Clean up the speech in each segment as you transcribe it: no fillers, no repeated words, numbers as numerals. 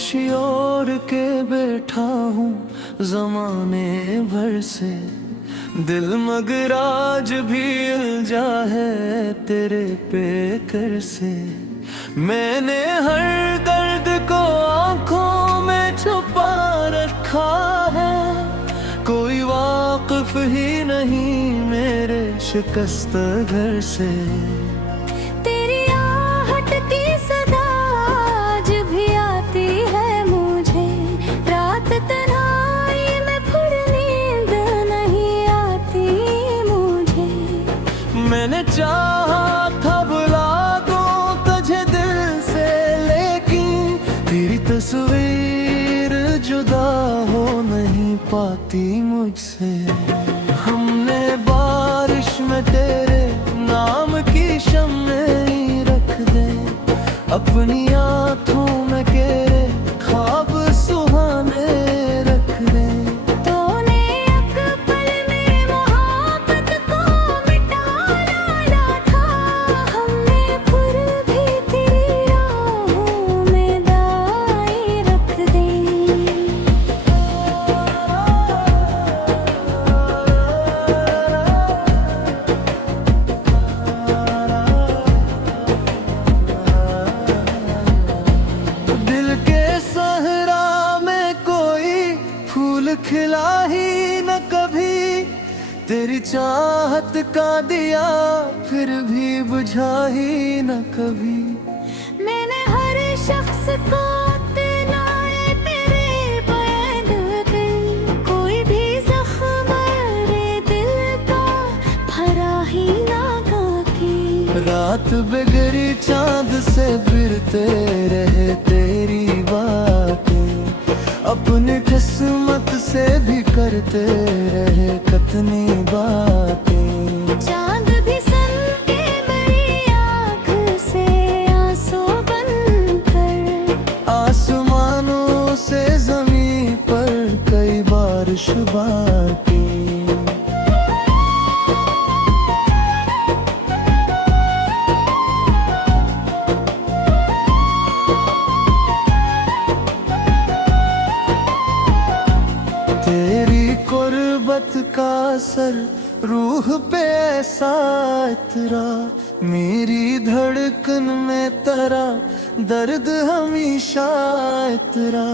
खामोशी ओढ़ के बैठा हूँ जमाने भर से, दिल मगर आज भी उलझा है तेरे पे कर से। मैंने हर दर्द को आंखों में छुपा रखा है, कोई वाकिफ ही नहीं मेरे शिकस्त घर से। तेरी आहट की सदा आज भी आती है मुझे, रात तन्हाई में फिर नींद नहीं आती मुझे। मैंने चाहा था बुला दूं तुझे दिल से, लेकिन तेरी तस्वीर जुदा हो नहीं पाती मुझसे। हमने बारिश में तेरे नाम की शम्में रख दे, अपनी आँखों में तेरे ख्वाब सुहाने रख दे। तूने एक पल में मोहब्बत को मिटा डाला था, हमने फिर भी तेरी राहों में दाएं रख दी। दिल के सहरा में कोई फूल खिला ही न कभी, तेरी चाहत का दिया फिर भी बुझा ही न कभी। मैंने हर शख्स को अपनाए तेरे बैद में, कोई भी जख्म मेरे दिल का भरा ही ना काकी। रात बिगड़ी चांद से फिरते रहे तेरी बातें, अपनी किस्मत से भी करते रहे कितनी बातें। चांद भी सन के मेरी आँख से आंसू बनकर, आसमानों से जमीन पर कई बारिश बाकी। तेरी कुर्बत का असर रूह पे ऐसा इतरा, मेरी धड़कन में तरा दर्द हमेशा इतरा।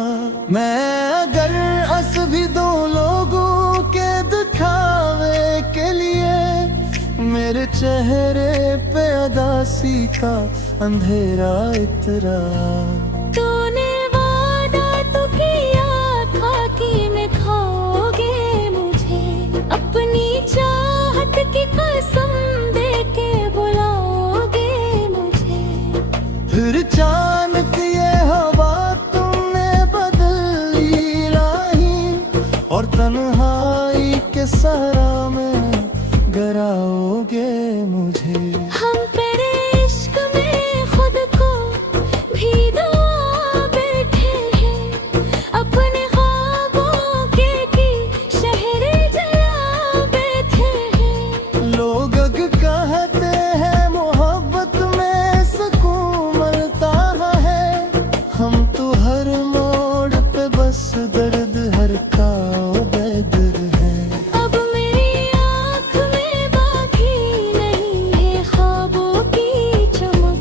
मैं अगर हंस भी दो लोगों के दिखावे के लिए, मेरे चेहरे पे अदासी का अंधेरा इतरा। तूने वादा तो किया था कि मैं खाओगे मुझे, अपनी चाहत की कसम दे के बुलाओगे मुझे। फिर अचानक ये हवा तुमने बदली राही, और तन्हाई के सहरा में गिराओगे मुझे। हम तेरे इश्क में खुद को भी दबा बैठे हैं, अपने ख्वाबों की शहर जला बैठे हैं। लोग अग कहते हैं मोहब्बत में सुकून मिलता है, हम तो हर मोड़ पे बस दर्द हर का बेदर्द है। अब मेरी आँख में बाकी नहीं है ख्वाबों की चमक,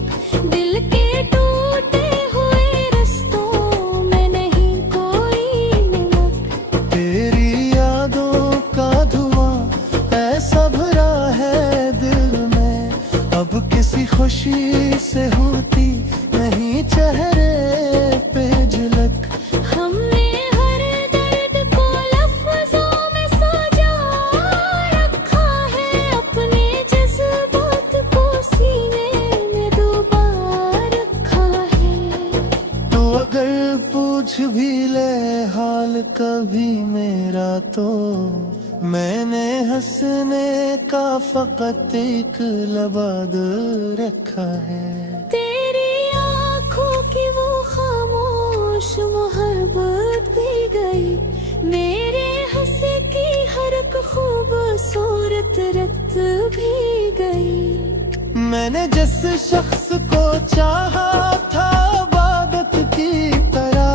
दिल के टूटे हुए रस्तों में नहीं कोई नमक। तेरी यादों का धुआं ऐसा भरा है दिल में, अब किसी खुशी से होती नहीं चेहरे पे झलक। हमने हर दर्द को लफ्ज़ों में सजा रखा है, अपने जज्बात को सीने में डुबा रखा है। तो अगर पूछ भी ले हाल कभी मेरा, तो मैंने हंसने का फकत एक लबाद रखा है। तेरी आँखों की वो खामोश मोहब्बत भी गई, मेरे हंसे की हर एक खूबसूरत रत भी गई। मैंने जिस शख्स को चाहा था इबादत की तरह,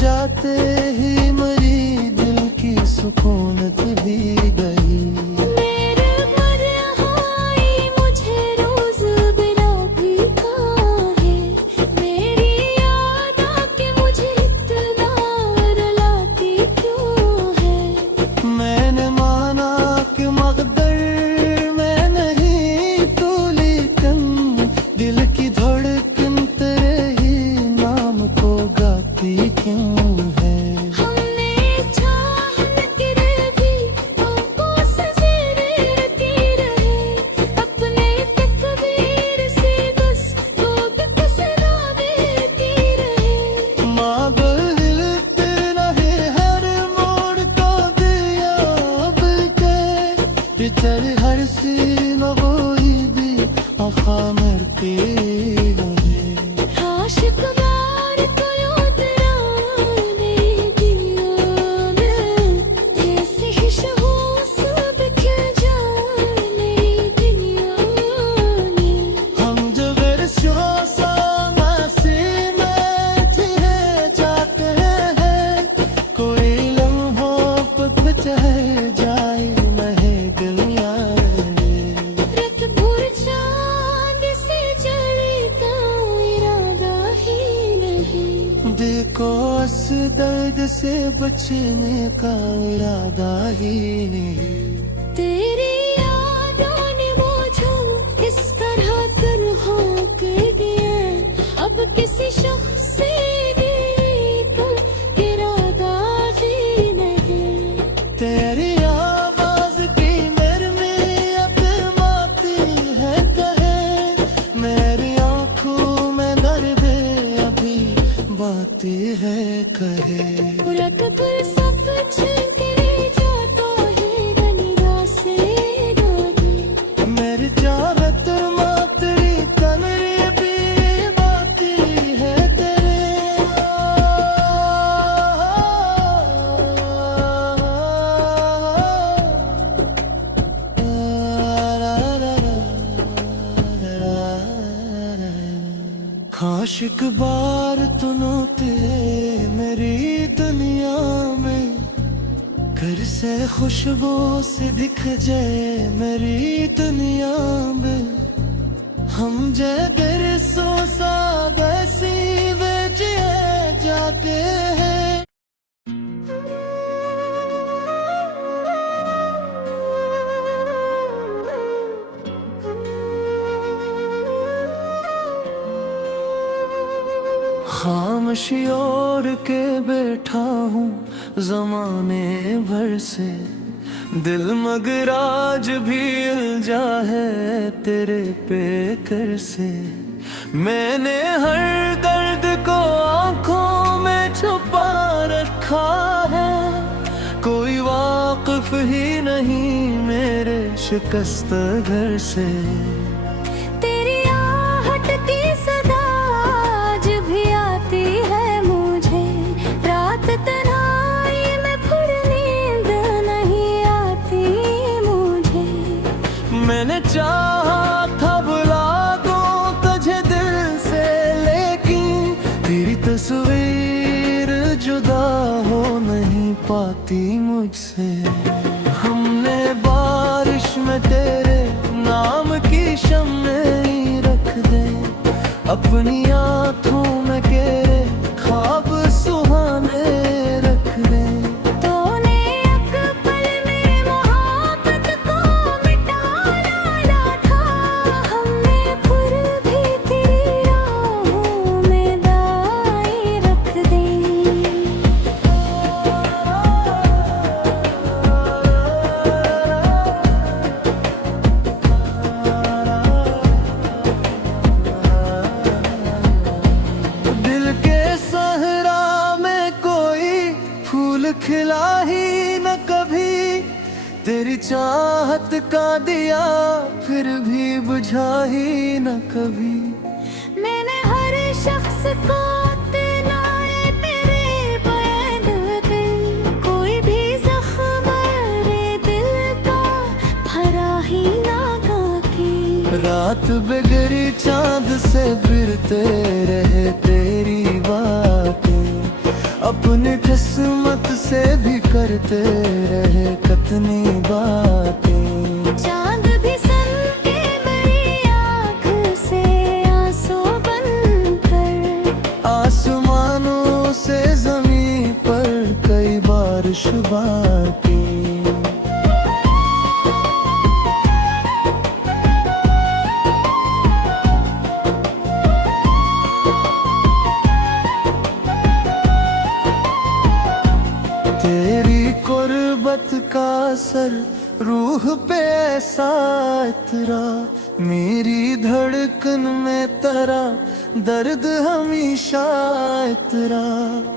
जाते ही मरी दिल की सुकूनत भी गई। मेरे मरहाई मुझे रोज बिना भी कहा है, मेरी याद आके मुझे इतना रुलाती क्यों है। मैंने माना कि मकदर में नहीं तू, लेकिन दिल की धड़कन तेरे ही नाम को गाती क्यों है। हमने चाहत गिरे भी आंखों से ज़ेरे रहे, अपने तकदीर से बस लोग तसला देती रहे। माँ दिल तेरा है हर मोड़ को दिया अब के तेरे हर सीन वही भी आखा मरती रहे। आशिक बार कोई उतराने दिया में, जैसे खुशबू सब बिखर जाने दिया में। हम जब जाते हैं कोई लम्हों पर चाहे जाए महे दुनिया में। रत भर चांद से जले का इरादा ही नहीं, दिल को इस दर्द से बचने का इरादा ही नहीं। तेरी यादों ने मुझे इस तरह तन्हा कर दिया, अब किसी शख्स से भी कोई इरादा ही नहीं। तेरी आवाज की मेरे में अकमाती है कहे, मेरी आंखों में दर्द अभी बाती है कहे। रत भर सब छिनके जाता है निगाह से दागे। मेरी चाहत माँ तेरी कमरे भी बाती है तेरे। काश एक बार तूने तेरे मेरी दुनिया में, घर से खुशबू से दिख जाए मेरी दुनिया में। हम जगर सोसा वैसी बेचे जाते हैं। खामोशी ओढ़ के बैठा हूँ जमाने भर से, दिल मगर आज भी उलझा है तेरे पेकर से। मैंने हर दर्द को आंखों में छुपा रखा है, कोई वाकिफ ही नहीं मेरे शिकस्त घर से। तेरी आहट की सदा आज भी आती है मुझे, रात तन्हाई में फिर नींद नहीं आती मुझे। मैंने चाहा था बुला दूं तुझे दिल से, लेकिन तेरी तस्वीर जुदा हो नहीं पाती मुझसे। हमने बारिश में तेरे नाम की शम्में रख दे, अपनी आँखों में तेरे ख्वाब सुहाने रख दे। तूने एक पल में मोहब्बत को मिटा डाला था, हमने फिर भी तेरी राहों में दाएं रख दी। दिल के सहरा में कोई फूल खिला ही न कभी, तेरी चाहत का दिया फिर भी बुझा ही न कभी। मैंने हर शख्स को अपनाए तेरे बैद पे, कोई भी जख्म मेरे दिल का भरा ही ना काके। रात बिगड़ी चांद से फिरते रहे तेरी बातें, अपनी अपनी किस्मत से भी करते रहे कतनी बातें। चांद भी सन के मेरी आँख से आंसू बनकर आसमानों से जमीन पर कई बारिश बाकी। तेरी कुर्बत का असर रूह पे ऐसा इतरा, मेरी धड़कन में तेरा दर्द हमेशा इतरा।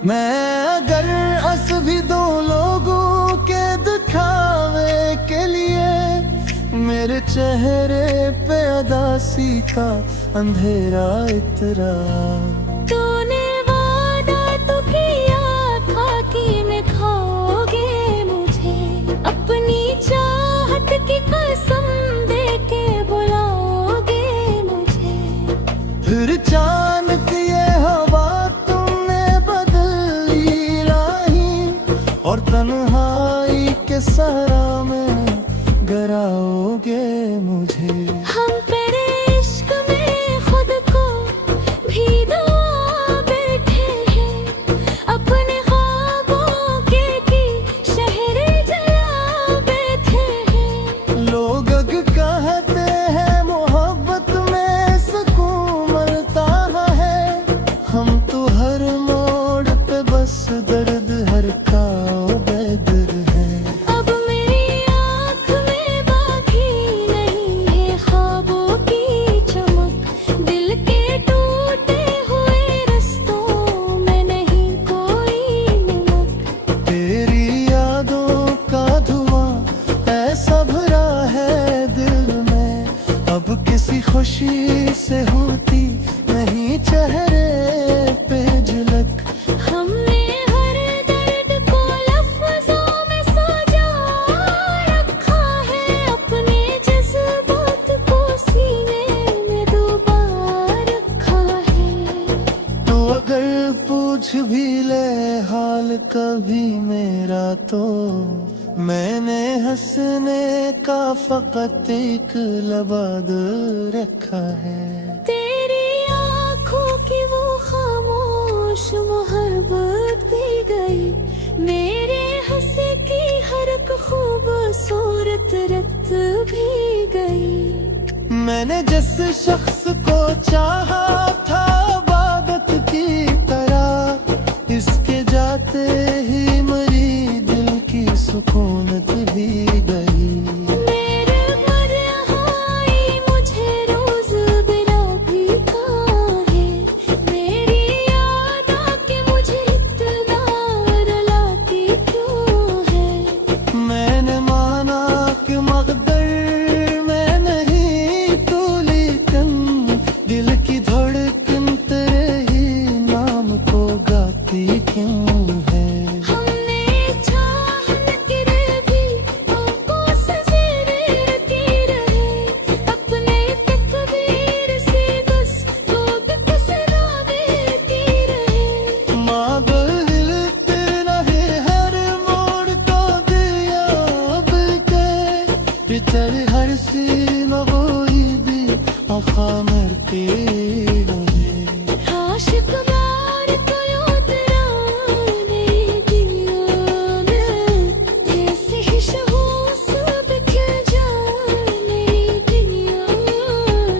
मैं अगर हंस भी दो लोगों के दिखावे के लिए, मेरे चेहरे पे उदासी का अंधेरा इतरा। तूने वादा तो किया था कि मैं खाओगे मुझे, अपनी चाहत की कसम दे के बुलाओगे मुझे। फिर अचानक ये हवा तुमने बदली राही, और तन्हाई के सहरा में गिराओगे मुझे। हम तेरे इश्क में खुद को भी दबा बैठे हैं, अपने ख्वाबों की शहर जला बैठे हैं। लोग अग कहते हैं मोहब्बत में सुकून मिलता है, हम तो हर मोड़ पे बस दर्द हर का बेदर है। अब मेरी आँख में बाकी नहीं है ख्वाबों की चमक, दिल के टूटे हुए रस्तों में नहीं कोई नमक। तेरी यादों का धुआं ऐसा भरा है दिल में, अब किसी खुशी से होती नहीं चेहरे पे झलक। हमने हर दर्द को लफ्जों में सजा रखा है, अपने जज्बात को सीने में डुबा रखा है। तो अगर पूछ भी ले हाल कभी मेरा, तो मैंने हंसने का फकत एक लबाद रखा है। तेरी आँखों की वो खामोश मोहब्बत भी गई, मेरे हंसे की हर एक खूबसूरत रत भी गई। मैंने जिस शख्स को चाहा था इबादत की तरह, इसके जाते ही मरी दिल की सुकूनत भी गई। मेरे मरहाई मुझे रोज बिना भी है, मेरी याद आके मुझे इतना रुलाती क्यों है। मैंने माना कि मकदर में नहीं तू, लेकिन दिल की धड़कन तेरे ही नाम को गाती क्यों है। हमने चाहत गिरे भी हमको सजेरे रखे रहे, अपने तकदीर से बस लोग कसरा देती रहे। माँ दिल तेरा है हर मोड़ को दिया अब के, तेरे हर सीमा वही भी वफा मरती रहे। आशिक मार तो उतरा मेरी दिया में, जैसे ही शहूस बिखर जाए मेरी दिया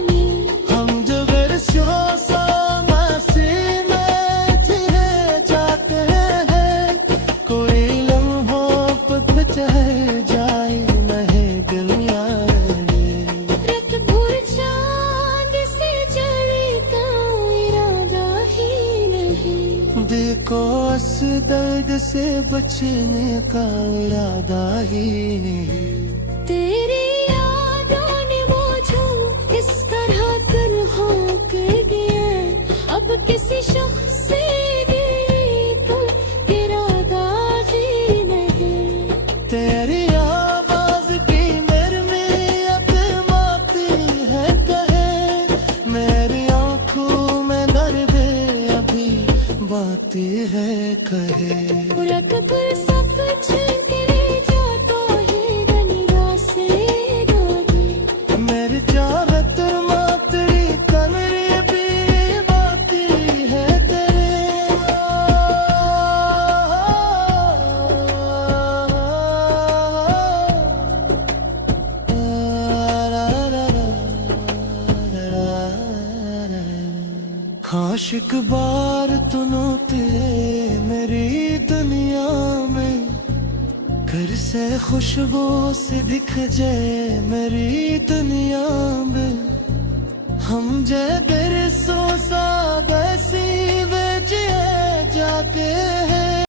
में। हम जो बरसों से में थे जाते हैं, कोई लम्हों पर चढ़ जाए महे दुनिया में। रत भर चांद से जले का इरादा ही नहीं, देखो इस दर्द से बचने का इरादा ही नहीं। तेरी यादों ने मुझे इस तरह तन्हा कर दिया, अब किसी शख्स से भी तो इरादा ही नहीं। तेरी आवाज की मेरे में अतमाती है कहे, मेरी आंखों में दर्द अभी बातें है कहे। रखकर सब कुछ तेरे जाता है बनिया से गाने मेरी चाहत मातरी तमरी भी बाकी है तेरे खाशिक बार तुनो तेरे मेरी दुनिया में घर से खुशबू से दिख जाए मेरी दुनिया में हम जे बिरसों सा बैसी वे जिए जाते हैं